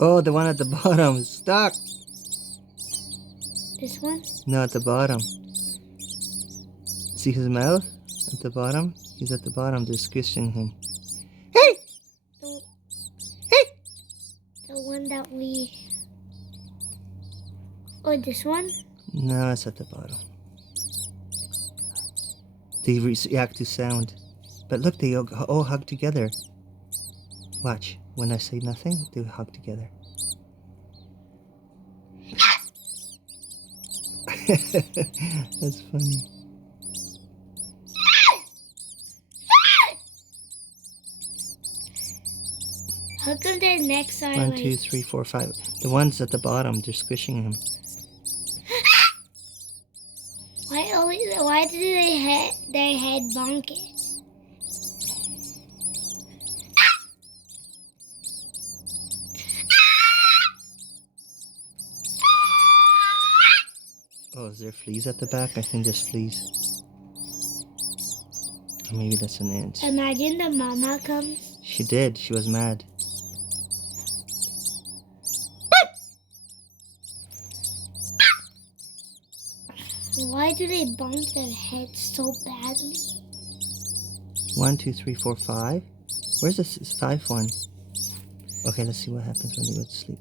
Oh, the one at the bottom is stuck. This one? No, at the bottom. See his mouth at the bottom? He's at the bottom. They're squishing him. Hey! The, Hey! the one that we... Oh, this one? No, it's at the bottom. They react to sound. But look, they all hug together. Watch. When I say nothing, they hug together. That's funny. How come their necks are 1, like... 2, 3, 4, 5. The ones at the bottom, they're squishing him. Why do they their head bonk it? Oh, is there fleas at the back? I think there's fleas. Or maybe that's an ant. Imagine the mama comes. She did. She was mad. Why do they bonk their heads so badly? 1, 2, 3, 4, 5. Where's this 5 one? Okay, let's see what happens when they go to sleep.